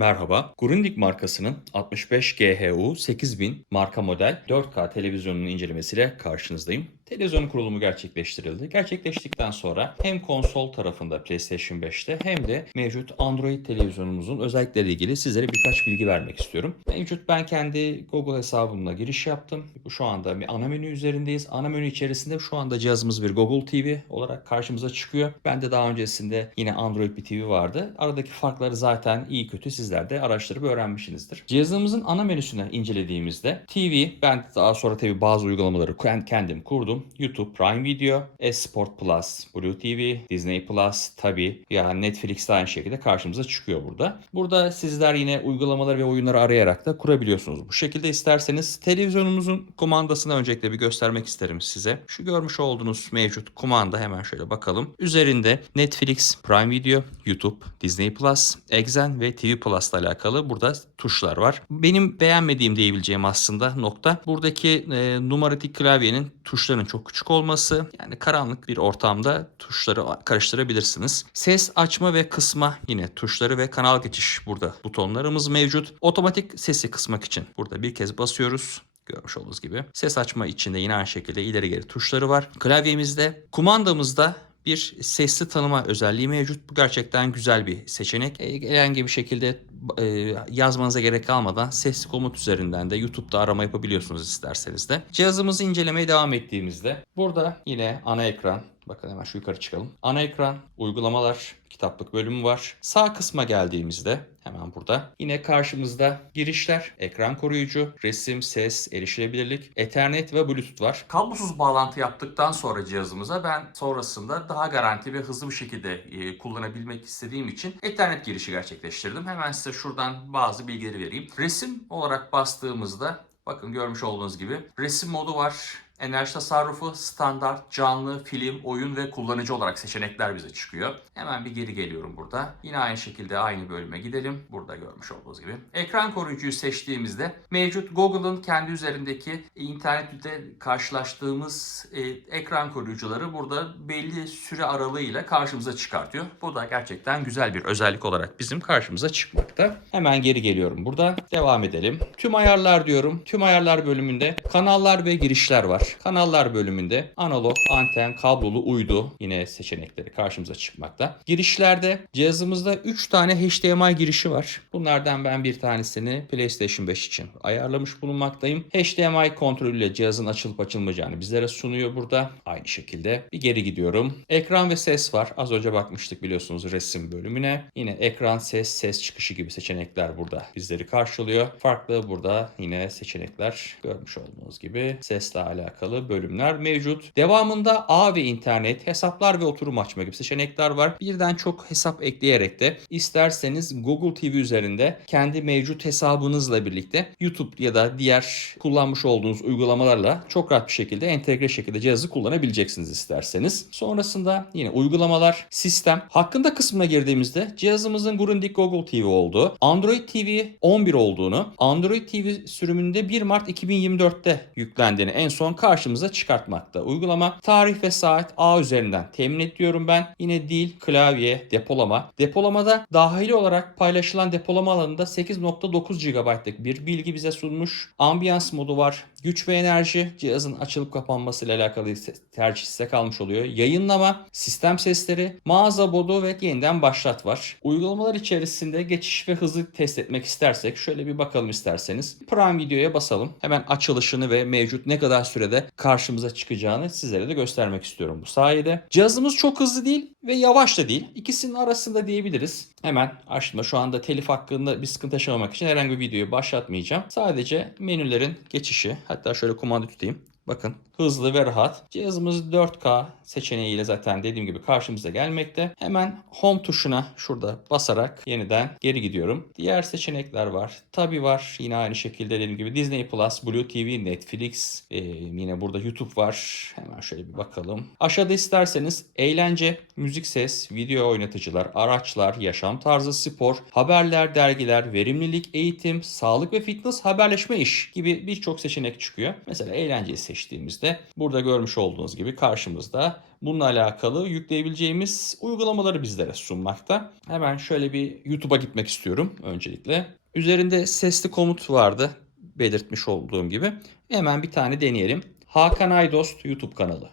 Merhaba, Grundig markasının 65 GHU 8000 marka model 4K televizyonunun incelemesiyle karşınızdayım. Televizyonun kurulumu gerçekleştirildi. Gerçekleştikten sonra hem konsol tarafında PlayStation 5'te hem de mevcut Android televizyonumuzun özellikleriyle ilgili sizlere birkaç bilgi vermek istiyorum. Mevcut ben kendi Google hesabımla giriş yaptım. Şu anda bir ana menü üzerindeyiz. Ana menü içerisinde şu anda cihazımız bir Google TV olarak karşımıza çıkıyor. Ben de daha öncesinde yine Android bir TV vardı. Aradaki farkları zaten iyi kötü sizler de araştırıp öğrenmişsinizdir. Cihazımızın ana menüsünü incelediğimizde TV, ben daha sonra tabii bazı uygulamaları kend- kendim kurdum. YouTube, Prime Video, Esport Plus, Blue TV, Disney Plus, tabii ya Netflix de aynı şekilde karşımıza çıkıyor burada. Burada sizler yine uygulamaları ve oyunları arayarak da kurabiliyorsunuz. Bu şekilde isterseniz televizyonumuzun kumandasını öncelikle bir göstermek isterim size. Şu görmüş olduğunuz mevcut kumanda hemen şöyle bakalım. Üzerinde Netflix, Prime Video, YouTube, Disney Plus, Exen ve TV Plus ile alakalı burada tuşlar var. Benim beğenmediğim diyebileceğim aslında nokta buradaki e, numaratik klavyenin tuşların çok küçük olması. Yani karanlık bir ortamda tuşları karıştırabilirsiniz. Ses açma ve kısma yine tuşları ve kanal geçiş burada butonlarımız mevcut. Otomatik sesi kısmak için burada bir kez basıyoruz. Görmüş olduğunuz gibi. Ses açma için de yine aynı şekilde ileri geri tuşları var. Klavyemizde, kumandamızda bir sesli tanıma özelliği mevcut. Bu gerçekten güzel bir seçenek. E, Herhangi bir şekilde e, yazmanıza gerek kalmadan sesli komut üzerinden de YouTube'da arama yapabiliyorsunuz isterseniz de. Cihazımızı incelemeye devam ettiğimizde burada yine ana ekran Bakın hemen şu yukarı çıkalım. Ana ekran, uygulamalar, kitaplık bölümü var. Sağ kısma geldiğimizde hemen burada yine karşımızda girişler, ekran koruyucu, resim, ses, erişilebilirlik, Ethernet ve Bluetooth var. Kablosuz bağlantı yaptıktan sonra cihazımıza ben sonrasında daha garanti ve hızlı bir şekilde e, kullanabilmek istediğim için Ethernet girişi gerçekleştirdim. Hemen size şuradan bazı bilgileri vereyim. Resim olarak bastığımızda bakın görmüş olduğunuz gibi resim modu var. Enerji tasarrufu, standart, canlı, film, oyun ve kullanıcı olarak seçenekler bize çıkıyor. Hemen bir geri geliyorum burada. Yine aynı şekilde aynı bölüme gidelim. Burada görmüş olduğunuz gibi. Ekran koruyucuyu seçtiğimizde mevcut Google'ın kendi üzerindeki internette karşılaştığımız e, ekran koruyucuları burada belli süre aralığıyla karşımıza çıkartıyor. Bu da gerçekten güzel bir özellik olarak bizim karşımıza çıkmakta. Hemen geri geliyorum burada. Devam edelim. Tüm ayarlar diyorum. Tüm ayarlar bölümünde kanallar ve girişler var. Kanallar bölümünde analog, anten, kablolu, uydu yine seçenekleri karşımıza çıkmakta. Girişlerde cihazımızda 3 tane HDMI girişi var. Bunlardan ben bir tanesini PlayStation 5 için ayarlamış bulunmaktayım. HDMI kontrolüyle cihazın açılıp açılmayacağını bizlere sunuyor burada. Aynı şekilde bir geri gidiyorum. Ekran ve ses var. Az önce bakmıştık biliyorsunuz resim bölümüne. Yine ekran, ses, ses çıkışı gibi seçenekler burada bizleri karşılıyor. Farklı burada yine seçenekler görmüş olduğunuz gibi sesle alakalı bölümler mevcut. Devamında ağ ve internet, hesaplar ve oturum açma gibi seçenekler var. Birden çok hesap ekleyerek de isterseniz Google TV üzerinde kendi mevcut hesabınızla birlikte YouTube ya da diğer kullanmış olduğunuz uygulamalarla çok rahat bir şekilde entegre şekilde cihazı kullanabileceksiniz isterseniz. Sonrasında yine uygulamalar, sistem. Hakkında kısmına girdiğimizde cihazımızın Grundig Google TV olduğu, Android TV 11 olduğunu, Android TV sürümünde 1 Mart 2024'te yüklendiğini en son karşımıza çıkartmakta. Uygulama tarih ve saat A üzerinden temin ediyorum ben. Yine dil, klavye, depolama. Depolamada dahili olarak paylaşılan depolama alanında 8.9 GB'lık bir bilgi bize sunmuş. Ambiyans modu var. Güç ve enerji cihazın açılıp kapanması ile alakalı tercih size kalmış oluyor. Yayınlama, sistem sesleri, mağaza modu ve yeniden başlat var. Uygulamalar içerisinde geçiş ve hızı test etmek istersek şöyle bir bakalım isterseniz. Prime Video'ya basalım. Hemen açılışını ve mevcut ne kadar sürede karşımıza çıkacağını sizlere de göstermek istiyorum bu sayede. Cihazımız çok hızlı değil ve yavaş da değil. İkisinin arasında diyebiliriz. Hemen açtım. Şu anda telif hakkında bir sıkıntı yaşamamak için herhangi bir videoyu başlatmayacağım. Sadece menülerin geçişi. Hatta şöyle kumanda tutayım. Bakın hızlı ve rahat. Cihazımız 4K seçeneğiyle zaten dediğim gibi karşımıza gelmekte. Hemen home tuşuna şurada basarak yeniden geri gidiyorum. Diğer seçenekler var. Tabi var. Yine aynı şekilde dediğim gibi Disney Plus, Blue TV, Netflix, ee, yine burada YouTube var. Hemen şöyle bir bakalım. Aşağıda isterseniz eğlence, müzik ses, video oynatıcılar, araçlar, yaşam tarzı, spor, haberler, dergiler, verimlilik, eğitim, sağlık ve fitness, haberleşme iş gibi birçok seçenek çıkıyor. Mesela eğlenceyi seçtiğimizde şekilde burada görmüş olduğunuz gibi karşımızda bununla alakalı yükleyebileceğimiz uygulamaları bizlere sunmakta. Hemen şöyle bir YouTube'a gitmek istiyorum öncelikle. Üzerinde sesli komut vardı belirtmiş olduğum gibi. Hemen bir tane deneyelim. Hakan Aydost YouTube kanalı.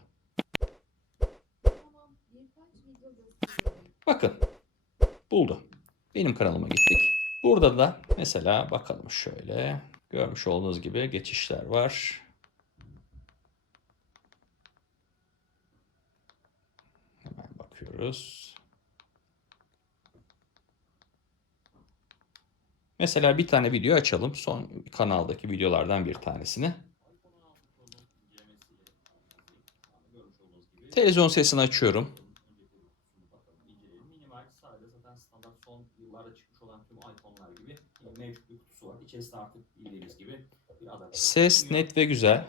Bakın buldu. Benim kanalıma gittik. Burada da mesela bakalım şöyle. Görmüş olduğunuz gibi geçişler var. Hemen bakıyoruz. Mesela bir tane video açalım. Son kanaldaki videolardan bir tanesini. Televizyon sesini açıyorum. Ses net ve güzel.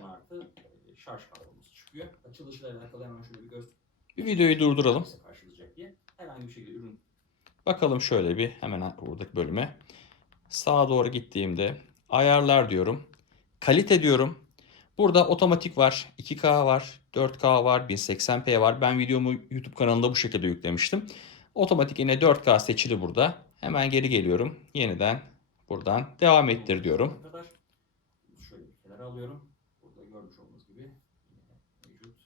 Şarj kablomuz çıkıyor. Açılışıyla alakalı hemen şöyle bir göz Bir videoyu durduralım. Bakalım şöyle bir hemen buradaki bölüme. Sağa doğru gittiğimde ayarlar diyorum. Kalite diyorum. Burada otomatik var, 2K var, 4K var, 1080p var. Ben videomu YouTube kanalında bu şekilde yüklemiştim. Otomatik yine 4K seçili burada. Hemen geri geliyorum. Yeniden buradan devam ettir diyorum. Şöyle bir kenara alıyorum. Burada görmüş olduğunuz gibi yine mevcut e,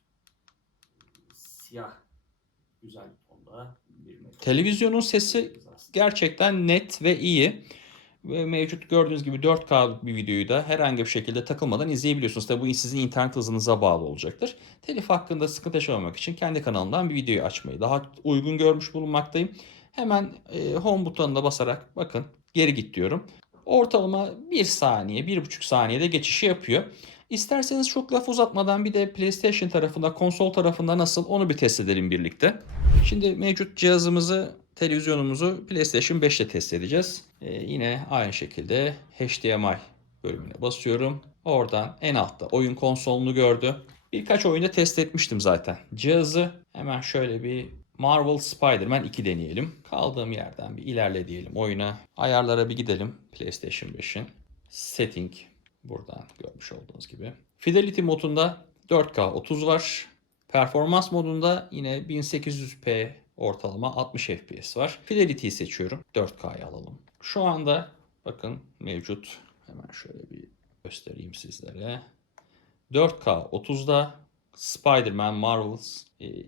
siyah güzel tonda bir metal. Televizyonun sesi gerçekten net ve iyi. Ve mevcut gördüğünüz gibi 4K bir videoyu da herhangi bir şekilde takılmadan izleyebiliyorsunuz. Tabi bu sizin internet hızınıza bağlı olacaktır. Telif hakkında sıkıntı yaşamamak için kendi kanalımdan bir videoyu açmayı daha uygun görmüş bulunmaktayım. Hemen e, home butonuna basarak bakın geri git diyorum. Ortalama 1 saniye, 1,5 saniyede geçişi yapıyor. İsterseniz çok laf uzatmadan bir de PlayStation tarafında, konsol tarafında nasıl onu bir test edelim birlikte. Şimdi mevcut cihazımızı, televizyonumuzu PlayStation 5 ile test edeceğiz. Ee, yine aynı şekilde HDMI bölümüne basıyorum. Oradan en altta oyun konsolunu gördü. Birkaç oyunda test etmiştim zaten. Cihazı hemen şöyle bir Marvel Spider-Man 2 deneyelim. Kaldığım yerden bir ilerle diyelim oyuna. Ayarlara bir gidelim PlayStation 5'in. Setting buradan görmüş olduğunuz gibi. Fidelity modunda 4K 30 var. Performans modunda yine 1800p ortalama 60 FPS var. Fidelity'yi seçiyorum. 4K'yı alalım. Şu anda bakın mevcut. Hemen şöyle bir göstereyim sizlere. 4K 30'da Spider-Man Marvels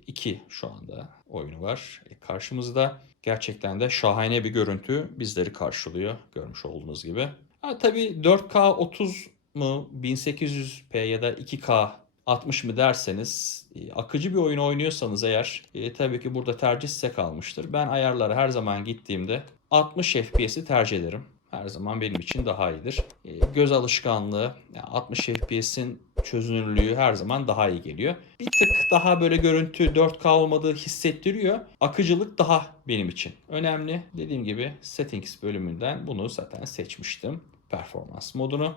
2 şu anda oyunu var. E, karşımızda gerçekten de şahane bir görüntü bizleri karşılıyor görmüş olduğunuz gibi. Ha, tabii 4K 30 mu 1800p ya da 2K 60 mı derseniz e, akıcı bir oyun oynuyorsanız eğer e, tabii ki burada tercih size kalmıştır. Ben ayarlara her zaman gittiğimde 60 FPS'i tercih ederim. Her zaman benim için daha iyidir. E, göz alışkanlığı yani 60 FPS'in çözünürlüğü her zaman daha iyi geliyor. Bir tık daha böyle görüntü 4K olmadığı hissettiriyor. Akıcılık daha benim için önemli. Dediğim gibi settings bölümünden bunu zaten seçmiştim. Performans modunu.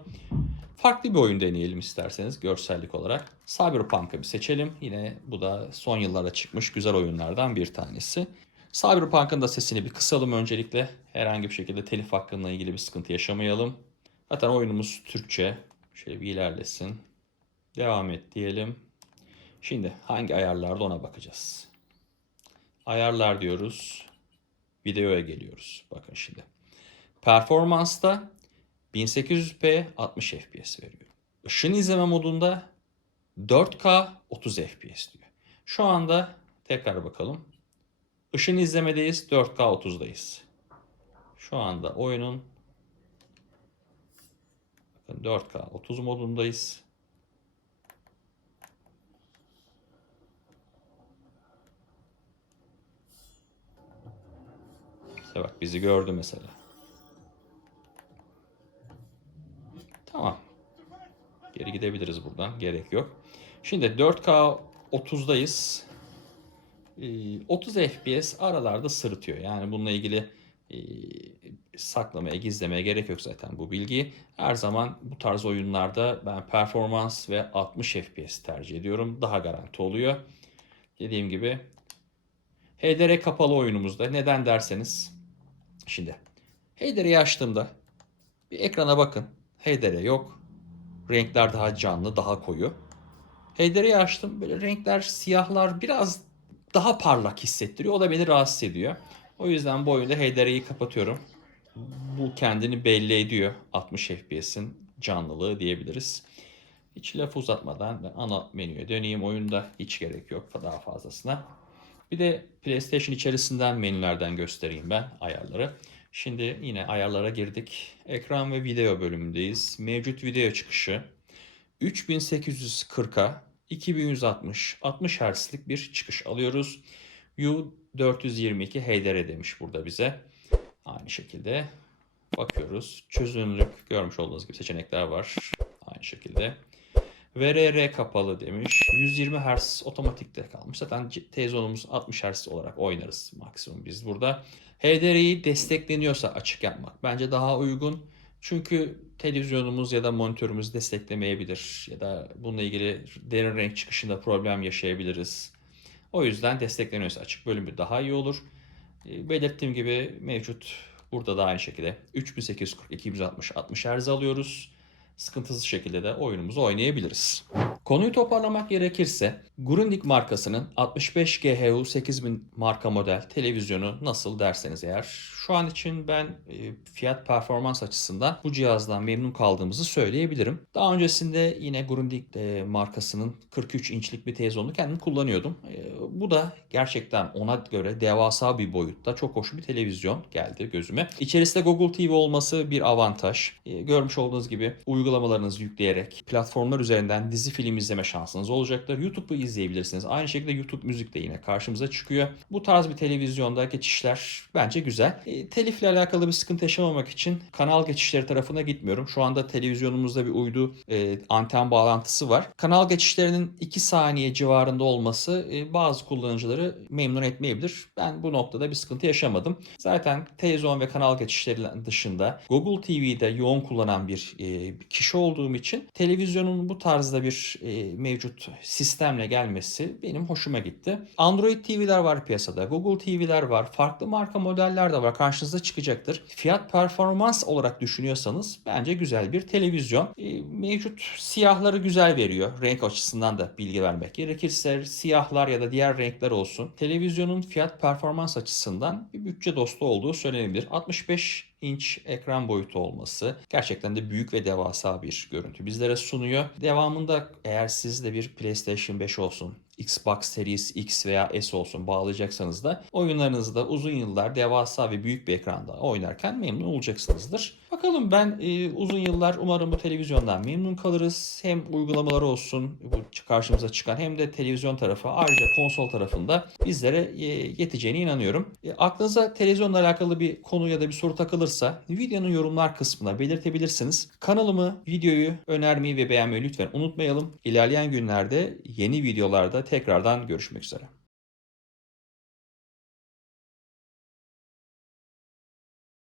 Farklı bir oyun deneyelim isterseniz görsellik olarak. Cyberpunk'ı bir seçelim. Yine bu da son yıllarda çıkmış güzel oyunlardan bir tanesi. Cyberpunk'ın da sesini bir kısalım öncelikle. Herhangi bir şekilde telif hakkında ilgili bir sıkıntı yaşamayalım. Zaten oyunumuz Türkçe. Şöyle bir ilerlesin. Devam et diyelim. Şimdi hangi ayarlarda ona bakacağız. Ayarlar diyoruz. Videoya geliyoruz. Bakın şimdi. Performansta 1800p 60 fps veriyor. Işın izleme modunda 4K 30 fps diyor. Şu anda tekrar bakalım. Işın izlemedeyiz. 4K 30'dayız. Şu anda oyunun bakın 4K 30 modundayız. Bak bizi gördü mesela. Gidebiliriz buradan. Gerek yok. Şimdi 4K 30'dayız. Ee, 30 FPS aralarda sırıtıyor. Yani bununla ilgili e, saklamaya, gizlemeye gerek yok zaten bu bilgiyi. Her zaman bu tarz oyunlarda ben performans ve 60 FPS tercih ediyorum. Daha garanti oluyor. Dediğim gibi HDR kapalı oyunumuzda neden derseniz şimdi HDR'yi açtığımda bir ekrana bakın. HDR yok. Renkler daha canlı, daha koyu. HDR'yi açtım. Böyle renkler, siyahlar biraz daha parlak hissettiriyor. O da beni rahatsız ediyor. O yüzden bu oyunda HDR'yi kapatıyorum. Bu kendini belli ediyor 60 FPS'in canlılığı diyebiliriz. Hiç laf uzatmadan ben ana menüye döneyim. Oyunda hiç gerek yok daha fazlasına. Bir de PlayStation içerisinden menülerden göstereyim ben ayarları. Şimdi yine ayarlara girdik. Ekran ve video bölümündeyiz. Mevcut video çıkışı 3840'a 2160 60 Hz'lik bir çıkış alıyoruz. U422 HDR demiş burada bize. Aynı şekilde bakıyoruz. Çözünürlük görmüş olduğunuz gibi seçenekler var. Aynı şekilde. VRR kapalı demiş. 120 Hz otomatikte kalmış. Zaten televizyonumuz 60 Hz olarak oynarız maksimum biz burada. HDR'yi destekleniyorsa açık yapmak bence daha uygun. Çünkü televizyonumuz ya da monitörümüz desteklemeyebilir ya da bununla ilgili derin renk çıkışında problem yaşayabiliriz. O yüzden destekleniyorsa açık bölümü daha iyi olur. E, Belirttiğim gibi mevcut burada da aynı şekilde 3840 260 60 Hz alıyoruz. Sıkıntısız şekilde de oyunumuzu oynayabiliriz. Konuyu toparlamak gerekirse Grundig markasının 65 GHU 8000 marka model televizyonu nasıl derseniz eğer şu an için ben e, fiyat performans açısından bu cihazdan memnun kaldığımızı söyleyebilirim. Daha öncesinde yine Grundig e, markasının 43 inçlik bir televizyonunu kendim kullanıyordum. E, bu da gerçekten ona göre devasa bir boyutta çok hoş bir televizyon geldi gözüme. İçerisinde Google TV olması bir avantaj. Görmüş olduğunuz gibi uygulamalarınızı yükleyerek platformlar üzerinden dizi film izleme şansınız olacaktır. YouTube'u izleyebilirsiniz. Aynı şekilde YouTube müzik de yine karşımıza çıkıyor. Bu tarz bir televizyonda geçişler bence güzel. E, telifle alakalı bir sıkıntı yaşamamak için kanal geçişleri tarafına gitmiyorum. Şu anda televizyonumuzda bir uydu e, anten bağlantısı var. Kanal geçişlerinin 2 saniye civarında olması e, bazı kullanıcıları memnun etmeyebilir. Ben bu noktada bir sıkıntı yaşamadım. Zaten televizyon ve kanal geçişleri dışında Google TV'de yoğun kullanan bir e, kişi olduğum için televizyonun bu tarzda bir e, mevcut sistemle gelmesi benim hoşuma gitti. Android TV'ler var piyasada, Google TV'ler var, farklı marka modeller de var karşınıza çıkacaktır. Fiyat performans olarak düşünüyorsanız bence güzel bir televizyon. E, mevcut siyahları güzel veriyor. Renk açısından da bilgi vermek gerekirse siyahlar ya da diğer renkler olsun. Televizyonun fiyat performans açısından bir bütçe dostu olduğu söylenebilir. 65 inç ekran boyutu olması gerçekten de büyük ve devasa bir görüntü bizlere sunuyor. Devamında eğer sizde bir PlayStation 5 olsun, Xbox Series X veya S olsun bağlayacaksanız da oyunlarınızı da uzun yıllar devasa ve büyük bir ekranda oynarken memnun olacaksınızdır. Bakalım ben e, uzun yıllar umarım bu televizyondan memnun kalırız. Hem uygulamaları olsun bu karşımıza çıkan hem de televizyon tarafı ayrıca konsol tarafında bizlere e, yeteceğine inanıyorum. E, aklınıza televizyonla alakalı bir konu ya da bir soru takılırsa videonun yorumlar kısmına belirtebilirsiniz. Kanalımı, videoyu önermeyi ve beğenmeyi lütfen unutmayalım. İlerleyen günlerde yeni videolarda tekrardan görüşmek üzere.